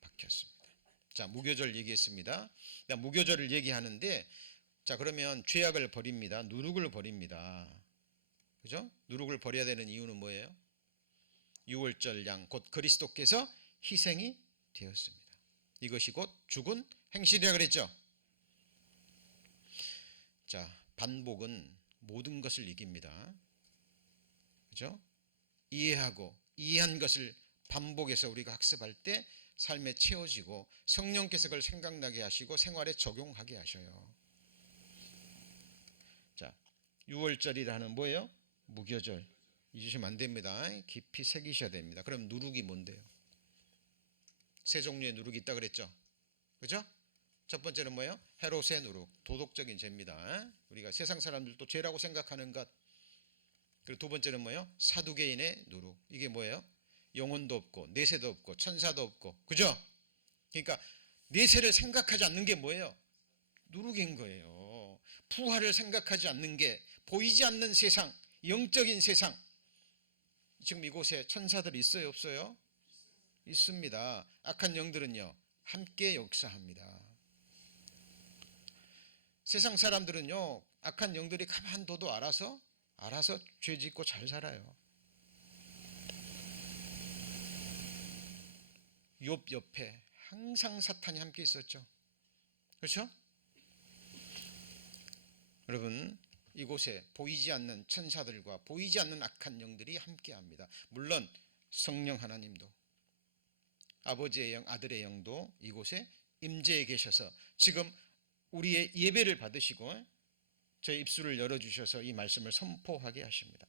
박혔습니다. 자, 무교절 얘기했습니다. 무교절을 얘기하는데 자, 그러면 죄악을 버립니다. 누룩을 버립니다. 그죠? 누룩을 버려야 되는 이유는 뭐예요? 유월절 양 곧 그리스도께서 희생이 되었습니다. 이것이 곧 죽은 행실이라 그랬죠. 자, 반복은 모든 것을 이깁니다. 그죠? 이해한 것을 반복해서 우리가 학습할 때 삶에 채워지고 성령께서 그걸 생각나게 하시고 생활에 적용하게 하셔요. 자, 유월절이라는 뭐예요? 무교절. 잊으시면 안 됩니다. 깊이 새기셔야 됩니다. 그럼 누룩이 뭔데요? 세 종류의 누룩이 있다 그랬죠. 그죠? 첫 번째는 뭐예요? 헤롯의 누룩, 도덕적인 죄입니다. 우리가 세상 사람들도 죄라고 생각하는 것. 그리고 두 번째는 뭐예요? 사두개인의 누룩. 이게 뭐예요? 영혼도 없고 내세도 없고 천사도 없고, 그죠? 그러니까 내세를 생각하지 않는 게 뭐예요? 누룩인 거예요. 부활을 생각하지 않는 게, 보이지 않는 세상, 영적인 세상. 지금 이곳에 천사들이 있어요, 없어요? 있습니다. 악한 영들은요 함께 역사합니다. 세상 사람들은요 악한 영들이 가만둬도 알아서 죄 짓고 잘 살아요. 욥 옆에 항상 사탄이 함께 있었죠. 그렇죠? 여러분, 이곳에 보이지 않는 천사들과 보이지 않는 악한 영들이 함께합니다. 물론 성령 하나님도, 아버지의 영, 아들의 영도 이곳에 임재해 계셔서 지금 우리의 예배를 받으시고 저의 입술을 열어주셔서 이 말씀을 선포하게 하십니다.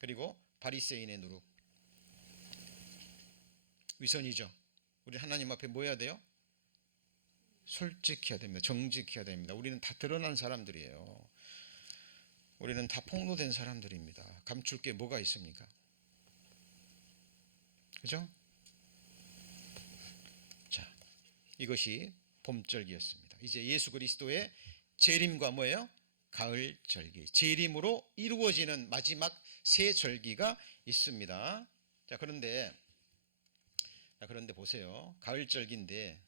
그리고 바리새인의 누룩, 위선이죠. 우리 하나님 앞에 뭐 해야 돼요? 솔직해야 됩니다. 정직해야 됩니다. 우리는 다 드러난 사람들이에요. 우리는 다 폭로된 사람들입니다. 감출 게 뭐가 있습니까? 그죠? 자, 이것이 봄절기였습니다. 이제 예수 그리스도의 재림과 뭐예요? 가을절기, 재림으로 이루어지는 마지막 세 절기가 있습니다. 자, 그런데 보세요. 가을절기인데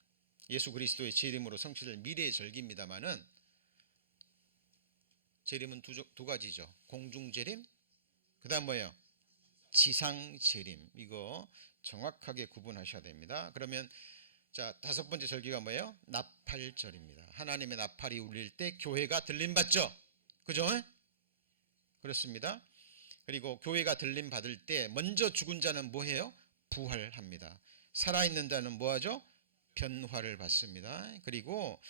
예수 그리스도의 재림으로 성취될 미래의 절기입니다만은 재림은 두 가지죠. 공중재림, 그 다음 뭐예요? 지상재림. 이거 정확하게 구분하셔야 됩니다. 그러면 자, 다섯 번째 절기가 뭐예요? 나팔절입니다. 하나님의 나팔이 울릴 때 교회가 들림받죠. 그죠? 그렇습니다. 그리고 교회가 들림받을 때 먼저 죽은 자는 뭐해요? 부활합니다. 살아있는 자는 뭐하죠? 변화를 받습니다. 그리고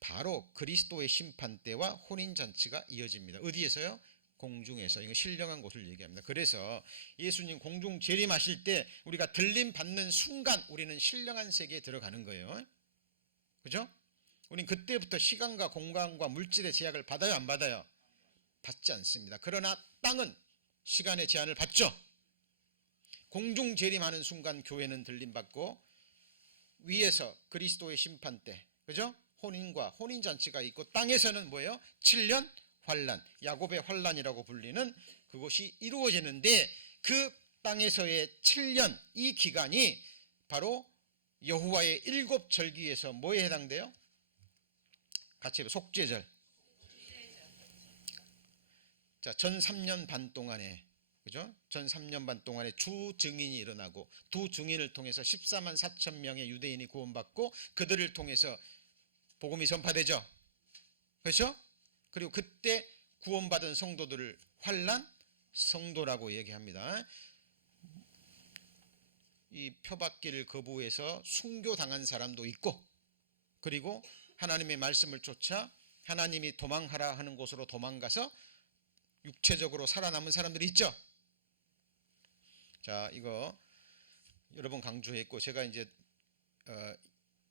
바로 그리스도의 심판 때와 혼인잔치가 이어집니다. 어디에서요? 공중에서. 이거 신령한 곳을 얘기합니다. 그래서 예수님 공중 재림하실 때 우리가 들림 받는 순간 우리는 신령한 세계에 들어가는 거예요. 그죠? 우린 그때부터 시간과 공간과 물질의 제약을 받아요, 안 받아요? 받지 않습니다. 그러나 땅은 시간의 제한을 받죠. 공중 재림하는 순간 교회는 들림 받고 위에서 그리스도의 심판 때, 그죠? 혼인과 혼인잔치가 있고 땅에서는 뭐예요? 7년 환란, 야곱의 환란이라고 불리는 그것이 이루어지는데 그 땅에서의 7년 이 기간이 바로 여호와의 7절기에서 뭐에 해당돼요? 같이 해봐. 속죄절. 자, 전 3년 반 동안에, 그죠? 전 3년 반 동안에 주 증인이 일어나고 두 증인을 통해서 14만 4천 명의 유대인이 구원받고 그들을 통해서 복음이 전파되죠. 그렇죠? 그리고 그때 구원받은 성도들을 환난 성도라고 얘기합니다. 이 표받기를 거부해서 순교당한 사람도 있고, 그리고 하나님의 말씀을 쫓아 하나님이 도망하라 하는 곳으로 도망가서 육체적으로 살아남은 사람들이 있죠. 자, 이거 여러 번 강조했고, 제가 이제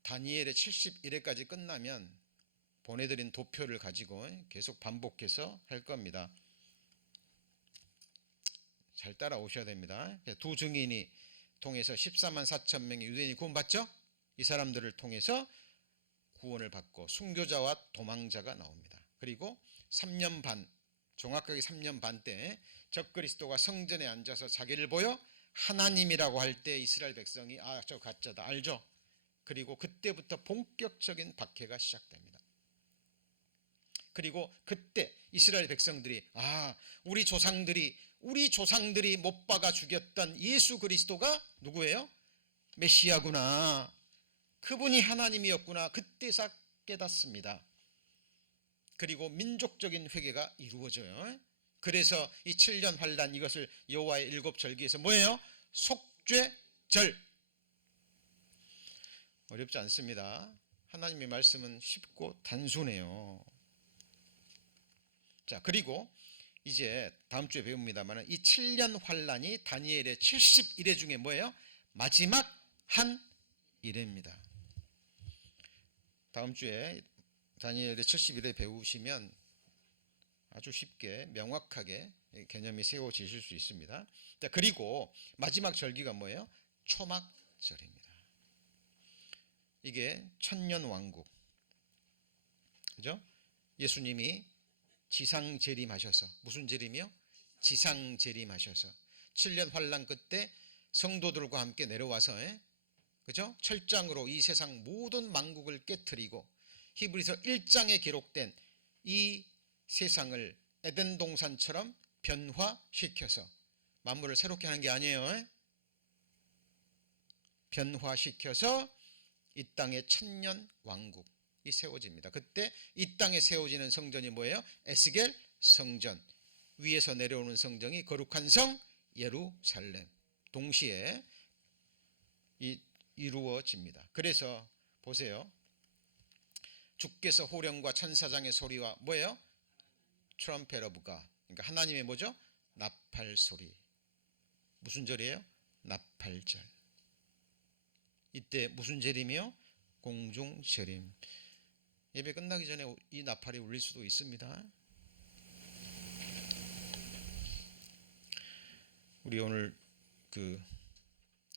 다니엘의 71회까지 끝나면 보내드린 도표를 가지고 계속 반복해서 할 겁니다. 잘 따라오셔야 됩니다. 두 증인이 통해서 14만 4천 명의 유대인이 구원받죠. 이 사람들을 통해서 구원을 받고 순교자와 도망자가 나옵니다. 그리고 3년 반, 정확하게 3년 반 때 적그리스도가 성전에 앉아서 자기를 보여 하나님이라고 할 때 이스라엘 백성이 아, 저 가짜다 알죠. 그리고 그때부터 본격적인 박해가 시작됩니다. 그리고 그때 이스라엘 백성들이 아, 우리 조상들이 못 박아 죽였던 예수 그리스도가 누구예요? 메시아구나, 그분이 하나님이었구나, 그때 싹 깨닫습니다. 그리고 민족적인 회개가 이루어져요. 그래서 이 7년 환란, 이것을 여호와의 7절기에서 뭐예요? 속죄절. 어렵지 않습니다. 하나님의 말씀은 쉽고 단순해요. 자, 그리고 이제 다음 주에 배웁니다만 이 7년 환란이 다니엘의 71회 중에 뭐예요? 마지막 한 일회입니다. 다음 주에 다니엘의 71회 배우시면 아주 쉽게 명확하게 개념이 세워지실 수 있습니다. 자, 그리고 마지막 절기가 뭐예요? 초막절입니다. 이게 천년 왕국, 그죠? 예수님이 지상 재림하셔서, 무슨 재림이요? 지상 재림하셔서 7년 환란 끝에 성도들과 함께 내려와서, 그죠? 철장으로 이 세상 모든 만국을 깨트리고 히브리서 1장에 기록된 이 세상을 에덴 동산처럼 변화시켜서 만물을 새롭게 하는 게 아니에요. 변화시켜서 이 땅의 천년 왕국이 세워집니다. 그때 이 땅에 세워지는 성전이 뭐예요? 에스겔 성전, 위에서 내려오는 성전이 거룩한 성 예루살렘, 동시에 이루어집니다. 그래서 보세요. 주께서 호령과 천사장의 소리와 뭐예요? 트럼펫 오브 갓, 그러니까 하나님의 뭐죠? 나팔 소리. 무슨 절이에요? 나팔절. 이때 무슨 재림이요? 공중 재림. 예배 끝나기 전에 이 나팔이 울릴 수도 있습니다. 우리 오늘 그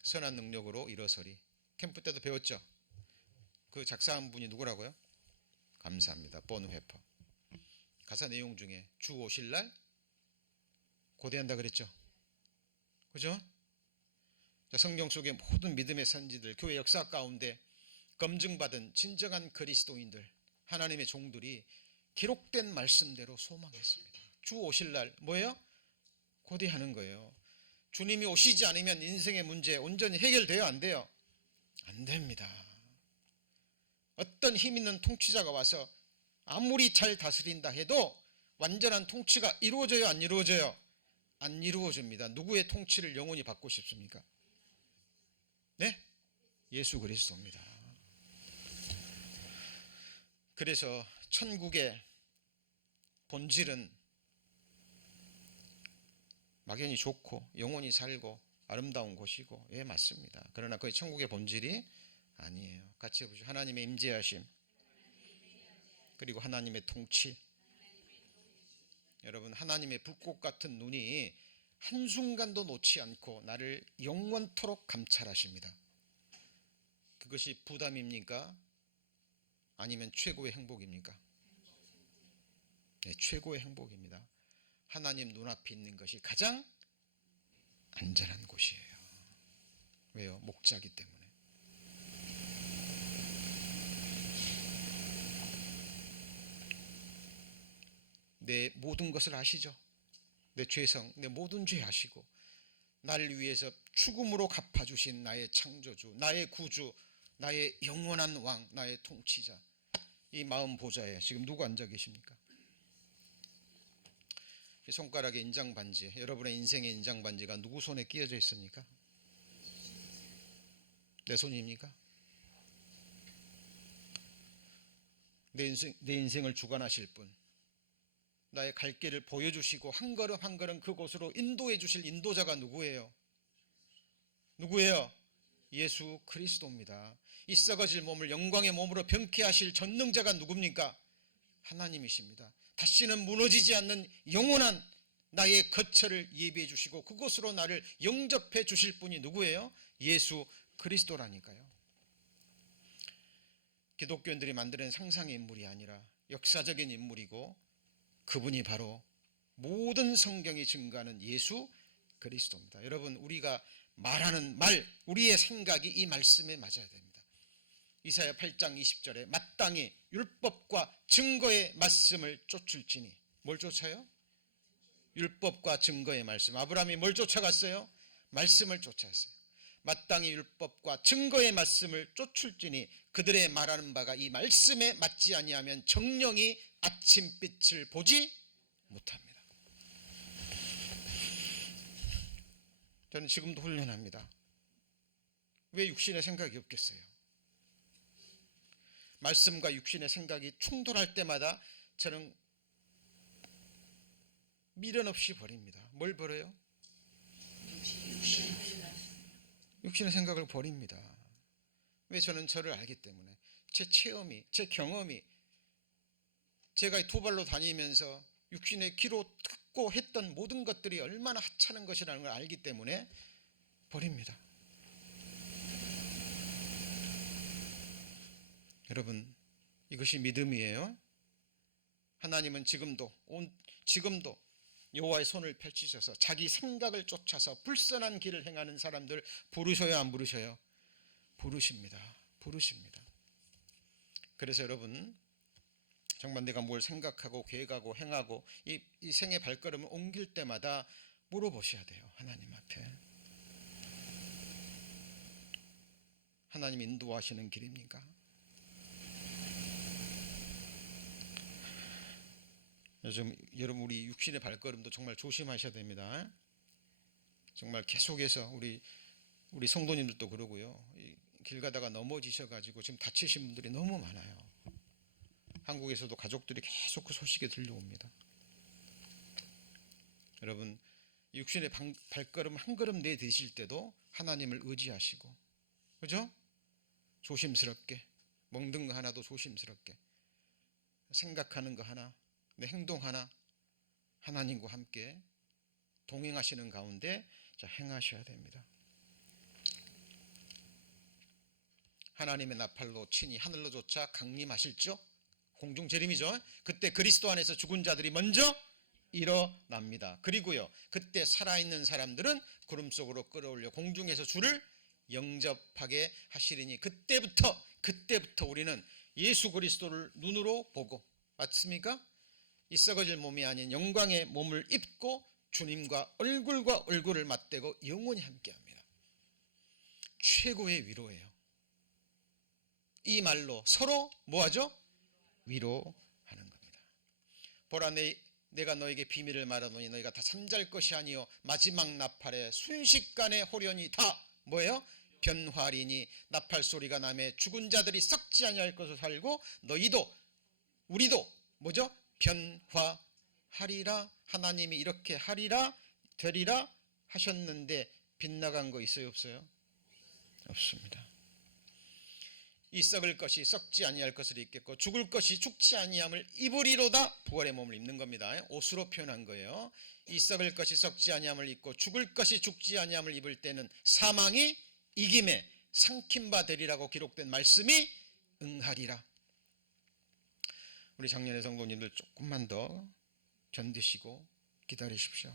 선한 능력으로 일어서리 캠프 때도 배웠죠? 그 작사한 분이 누구라고요? 감사합니다. 본회퍼. 가사 내용 중에 주 오실 날 고대한다 그랬죠? 그죠? 성경 속의 모든 믿음의 선지들, 교회 역사 가운데 검증받은 진정한 그리스도인들, 하나님의 종들이 기록된 말씀대로 소망했습니다. 주 오실 날 뭐예요? 고대하는 거예요. 주님이 오시지 않으면 인생의 문제 온전히 해결돼요? 안 돼요? 안 됩니다. 어떤 힘 있는 통치자가 와서 아무리 잘 다스린다 해도 완전한 통치가 이루어져요? 안 이루어져요? 안 이루어집니다. 누구의 통치를 영원히 받고 싶습니까? 네? 예수 그리스도입니다. 그래서 천국의 본질은 막연히 좋고 영원히 살고 아름다운 곳이고, 예, 맞습니다. 그러나 그게 천국의 본질이 아니에요. 같이 해보죠. 하나님의 임재하심, 그리고 하나님의 통치. 여러분, 하나님의 불꽃 같은 눈이 한순간도 놓지 않고 나를 영원토록 감찰하십니다. 그것이 부담입니까? 아니면 최고의 행복입니까? 네, 최고의 행복입니다. 하나님 눈앞에 있는 것이 가장 안전한 곳이에요. 왜요? 목자기 때문에. 내 모든 것을 아시죠? 내 죄성, 내 모든 죄 아시고 나를 위해서 죽음으로 갚아주신 나의 창조주, 나의 구주, 나의 영원한 왕, 나의 통치자. 이 마음 보좌에 지금 누구 앉아 계십니까? 이 손가락의 인장 반지, 여러분의 인생의 인장 반지가 누구 손에 끼어져 있습니까? 내 손입니까? 내 인생을 주관하실 분, 나의 갈 길을 보여주시고 한 걸음 한 걸음 그곳으로 인도해 주실 인도자가 누구예요? 누구예요? 예수 그리스도입니다. 이 썩어질 몸을 영광의 몸으로 변케 하실 전능자가 누굽니까? 하나님이십니다. 다시는 무너지지 않는 영원한 나의 거처를 예비해 주시고 그곳으로 나를 영접해 주실 분이 누구예요? 예수 그리스도라니까요. 기독교인들이 만드는 상상의 인물이 아니라 역사적인 인물이고 그분이 바로 모든 성경이 증거하는 예수 그리스도입니다. 여러분, 우리가 말하는 말, 우리의 생각이 이 말씀에 맞아야 됩니다. 이사야 8장 20절에 마땅히 율법과 증거의 말씀을 쫓을지니, 뭘 쫓아요? 율법과 증거의 말씀. 아브라함이 뭘 쫓아갔어요? 말씀을 쫓아갔어요. 마땅히 율법과 증거의 말씀을 쫓을지니 그들의 말하는 바가 이 말씀에 맞지 아니하면 정령이 아침빛을 보지 못합니다. 저는 지금도 훈련합니다. 왜 육신의 생각이 없겠어요? 말씀과 육신의 생각이 충돌할 때마다 저는 미련 없이 버립니다. 뭘 버려요? 육신의 생각을 버립니다. 왜? 저는 저를 알기 때문에. 제 체험이, 제 경험이, 제가 두 발로 다니면서 육신의 귀로 듣고 했던 모든 것들이 얼마나 하찮은 것이라는 걸 알기 때문에 버립니다. 여러분, 이것이 믿음이에요. 하나님은 지금도 여호와의 손을 펼치셔서 자기 생각을 쫓아서 불선한 길을 행하는 사람들 부르셔요, 안 부르셔요? 부르십니다. 부르십니다. 그래서 여러분, 정말 내가 뭘 생각하고 계획하고 행하고 이 생의 발걸음을 옮길 때마다 물어보셔야 돼요. 하나님 앞에. 하나님 인도하시는 길입니까? 요즘 여러분, 우리 육신의 발걸음도 정말 조심하셔야 됩니다. 정말 계속해서 우리 성도님들도 그러고요. 길 가다가 넘어지셔가지고 지금 다치신 분들이 너무 많아요. 한국에서도 가족들이 계속 그 소식이 들려옵니다. 여러분, 육신의 발걸음 한 걸음 내디딜 때도 하나님을 의지하시고, 그죠? 조심스럽게, 먹는 거 하나도 조심스럽게, 생각하는 거 하나, 내 행동 하나 하나님과 함께 동행하시는 가운데 행하셔야 됩니다. 하나님의 나팔로 친히 하늘로 쫓아 강림하실죠. 공중 재림이죠. 그때 그리스도 안에서 죽은 자들이 먼저 일어납니다. 그리고요, 그때 살아있는 사람들은 구름 속으로 끌어올려 공중에서 주를 영접하게 하시리니 그때부터 우리는 예수 그리스도를 눈으로 보고, 맞습니까? 이 썩어질 몸이 아닌 영광의 몸을 입고 주님과 얼굴과 얼굴을 맞대고 영원히 함께합니다. 최고의 위로예요. 이 말로 서로 뭐하죠? 위로하는 겁니다. 보라, 내가 너에게 비밀을 말하노니 너희가 다 잠잘 것이 아니요 마지막 나팔에 순식간에 호련히 다 뭐예요? 변화리니 나팔 소리가 나매 죽은 자들이 썩지 아니할 것을 살고 너희도 우리도 뭐죠? 변화하리라. 하나님이 이렇게 하리라 되리라 하셨는데 빗나간 거 있어요, 없어요? 없습니다. 이 썩을 것이 썩지 아니할 것을 입겠고 죽을 것이 죽지 아니함을 입으리로다. 부활의 몸을 입는 겁니다. 옷으로 표현한 거예요. 이 썩을 것이 썩지 아니함을 입고 죽을 것이 죽지 아니함을 입을 때는 사망이 이김에 삼킨 바 되리라고 기록된 말씀이 응하리라. 우리 작년의 성도님들 조금만 더 견디시고 기다리십시오.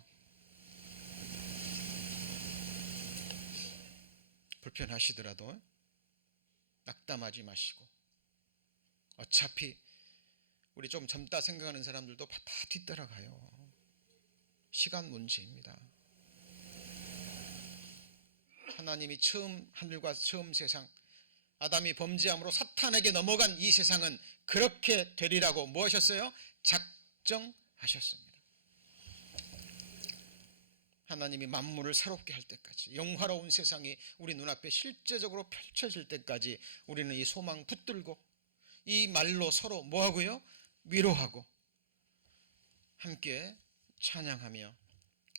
불편하시더라도 낙담하지 마시고, 어차피 우리 좀 젊다 생각하는 사람들도 다 뒤따라가요. 시간 문제입니다. 하나님이 처음 하늘과 처음 세상, 아담이 범죄함으로 사탄에게 넘어간 이 세상은 그렇게 되리라고 뭐 하셨어요? 작정하셨습니다. 하나님이 만물을 새롭게 할 때까지, 영화로운 세상이 우리 눈앞에 실제적으로 펼쳐질 때까지 우리는 이 소망 붙들고 이 말로 서로 뭐하고요? 위로하고 함께 찬양하며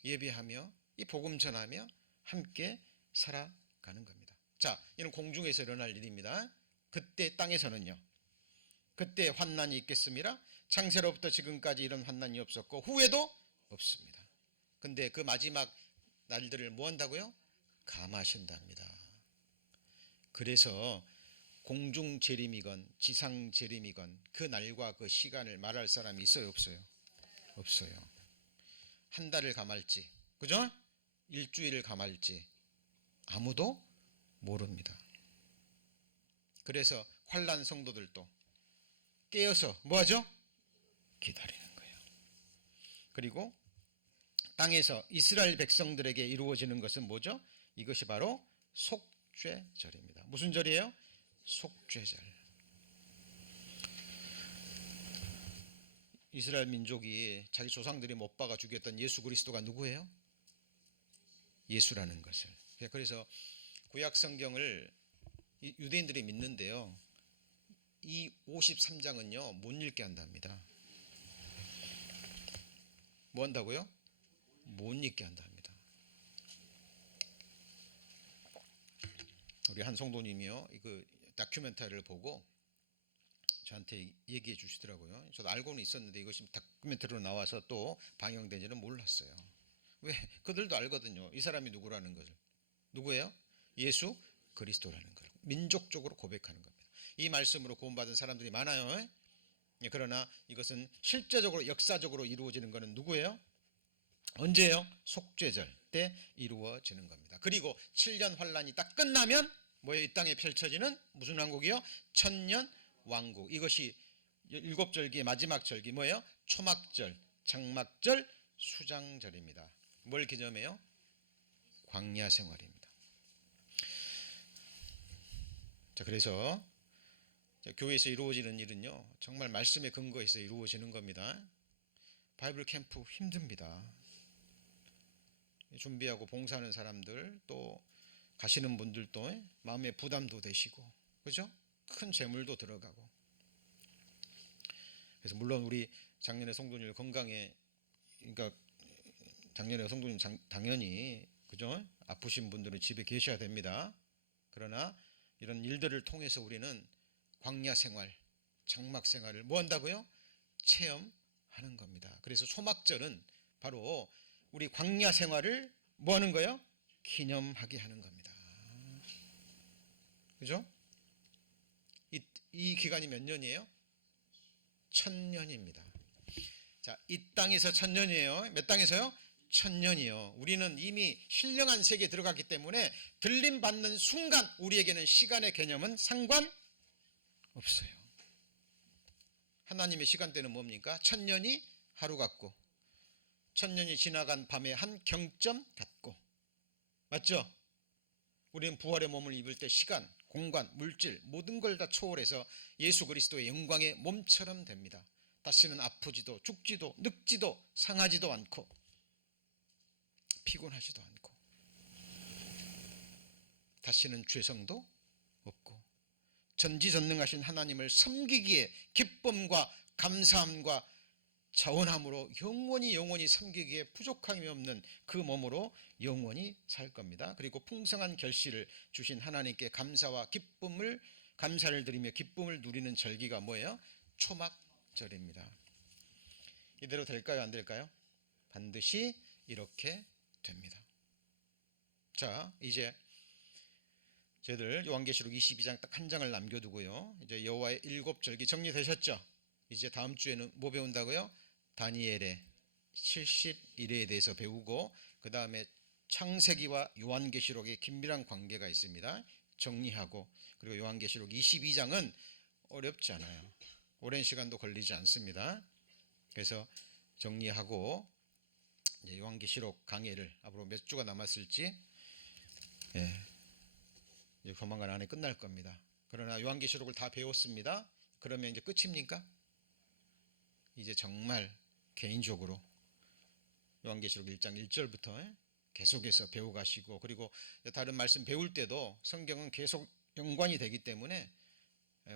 예배하며 이 복음 전하며 함께 살아가는 겁니다. 자, 이는 공중에서 일어날 일입니다. 그때 땅에서는요, 그때 환난이 있겠습니다. 창세로부터 지금까지 이런 환난이 없었고 후에도 없습니다. 근데 그 마지막 날들을 뭐 한다고요? 감하신답니다. 그래서 공중 재림이건 지상 재림이건 그 날과 그 시간을 말할 사람이 있어요, 없어요? 없어요. 한 달을 감할지, 그죠? 일주일을 감할지 아무도 모릅니다. 그래서 환난 성도들도 깨어서 뭐하죠? 기다리는 거예요. 그리고 땅에서 이스라엘 백성들에게 이루어지는 것은 뭐죠? 이것이 바로 속죄절입니다. 무슨 절이에요? 속죄절. 이스라엘 민족이 자기 조상들이 못 박아 죽였던 예수 그리스도가 누구예요? 예수라는 것을. 그래서 구약 성경을 유대인들이 믿는데요, 이 53장은요 못 읽게 한답니다. 뭐 한다고요? 못 읽게 한답니다. 우리 한 성도님이요 그 다큐멘터리를 보고 저한테 얘기해 주시더라고요. 저도 알고는 있었는데 이것이 다큐멘터리로 나와서 또 방영된지는 몰랐어요. 왜? 그들도 알거든요. 이 사람이 누구라는 것을. 누구예요? 예수 그리스도라는 걸 민족적으로 고백하는 겁니다. 이 말씀으로 구원받은 사람들이 많아요. 그러나 이것은 실제적으로 역사적으로 이루어지는 것은 누구예요? 언제예요? 속죄절 때 이루어지는 겁니다. 그리고 7년 환란이 딱 끝나면 뭐예요? 이 땅에 펼쳐지는 무슨 왕국이요? 천년 왕국. 이것이 7절기의 마지막 절기 뭐예요? 초막절, 장막절, 수장절입니다. 뭘 기념해요? 광야 생활입니다. 자, 그래서 교회에서 이루어지는 일은요 정말 말씀의 근거에서 이루어지는 겁니다. 바이블 캠프 힘듭니다. 준비하고 봉사하는 사람들 또 가시는 분들도 마음의 부담도 되시고, 그죠? 큰 재물도 들어가고. 그래서 물론 우리 작년에 성도님 건강에, 그러니까 작년에 성도님 당연히 그죠? 아프신 분들은 집에 계셔야 됩니다. 그러나 이런 일들을 통해서 우리는 광야 생활, 장막 생활을 뭐 한다고요? 체험하는 겁니다. 그래서 초막절은 바로 우리 광야 생활을 뭐 하는 거예요? 기념하게 하는 겁니다. 그죠? 이 기간이 몇 년이에요? 1000년입니다. 자, 이 땅에서 1000년이에요. 몇 땅에서요? 1000년이요. 우리는 이미 신령한 세계에 들어갔기 때문에 들림 받는 순간 우리에게는 시간의 개념은 상관없어요. 하나님의 시간대는 뭡니까? 1000년이 하루 같고 1000년이 지나간 밤의 한 경점 같고, 맞죠? 우리는 부활의 몸을 입을 때 시간, 공간, 물질 모든 걸 다 초월해서 예수 그리스도의 영광의 몸처럼 됩니다. 다시는 아프지도 죽지도 늙지도 상하지도 않고 피곤하지도 않고 다시는 죄성도 없고 전지전능하신 하나님을 섬기기에 기쁨과 감사함과 자원함으로 영원히 섬기기에 부족함이 없는 그 몸으로 영원히 살 겁니다. 그리고 풍성한 결실을 주신 하나님께 감사와 기쁨을, 감사를 드리며 기쁨을 누리는 절기가 뭐예요? 초막절입니다. 이대로 될까요? 안 될까요? 반드시 이렇게 됩니다. 자, 이제 저희들 요한계시록 22장 딱 한 장을 남겨두고요, 이제 여호와의 7절기 정리되셨죠? 이제 다음 주에는 뭐 배운다고요? 다니엘의 70일에 대해서 배우고, 그 다음에 창세기와 요한계시록의 긴밀한 관계가 있습니다. 정리하고, 그리고 요한계시록 22장은 어렵지 않아요. 오랜 시간도 걸리지 않습니다. 그래서 정리하고 이제 요한계시록 강의를 앞으로 몇 주가 남았을지, 이제 조만간 안에 끝날 겁니다. 그러나 요한계시록을 다 배웠습니다. 그러면 이제 끝입니까? 이제 정말 개인적으로 요한계시록 1장 1절부터 계속해서 배워가시고, 그리고 다른 말씀 배울 때도 성경은 계속 연관이 되기 때문에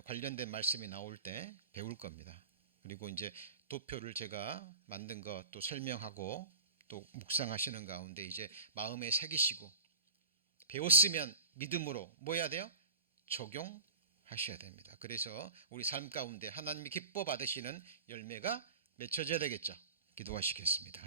관련된 말씀이 나올 때 배울 겁니다. 그리고 이제 도표를 제가 만든 것 또 설명하고 또 묵상하시는 가운데 이제 마음에 새기시고, 배웠으면 믿음으로 뭐 해야 돼요? 적용하셔야 됩니다. 그래서 우리 삶 가운데 하나님이 기뻐 받으시는 열매가 맺혀져야 되겠죠. 기도하시겠습니다.